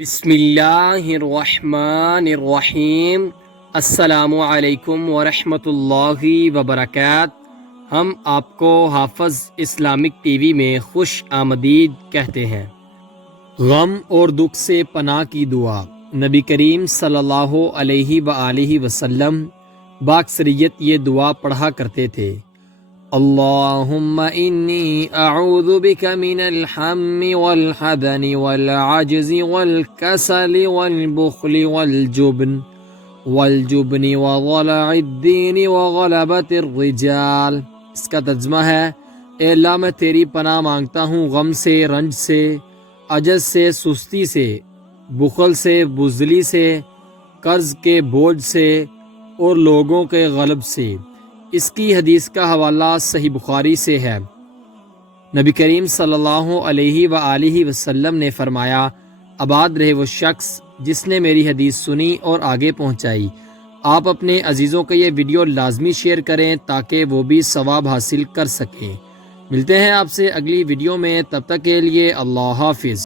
بسم اللہ الرحمن الرحیم۔ السلام علیکم ورحمۃ اللہ وبرکاتہ۔ ہم آپ کو حافظ اسلامک ٹی وی میں خوش آمدید کہتے ہیں۔ غم اور دکھ سے پناہ کی دعا۔ نبی کریم صلی اللہ علیہ وآلہ وسلم باکثریت یہ دعا پڑھا کرتے تھے: اللہم انی اعوذ بک من الحم والحزن والعجز والکسل والبخل والجبن وضلع الدین وغلبۃ الرجال۔ اس کا ترجمہ ہے: اے اللہ، میں تیری پناہ مانگتا ہوں غم سے، رنج سے، عجز سے، سستی سے، بخل سے، بزدلی سے، قرض کے بوجھ سے اور لوگوں کے غلب سے۔ اس کی حدیث کا حوالہ صحیح بخاری سے ہے۔ نبی کریم صلی اللہ علیہ وآلہ وسلم نے فرمایا: آباد رہے وہ شخص جس نے میری حدیث سنی اور آگے پہنچائی۔ آپ اپنے عزیزوں کو یہ ویڈیو لازمی شیئر کریں تاکہ وہ بھی ثواب حاصل کر سکیں۔ ملتے ہیں آپ سے اگلی ویڈیو میں، تب تک کے لیے اللہ حافظ۔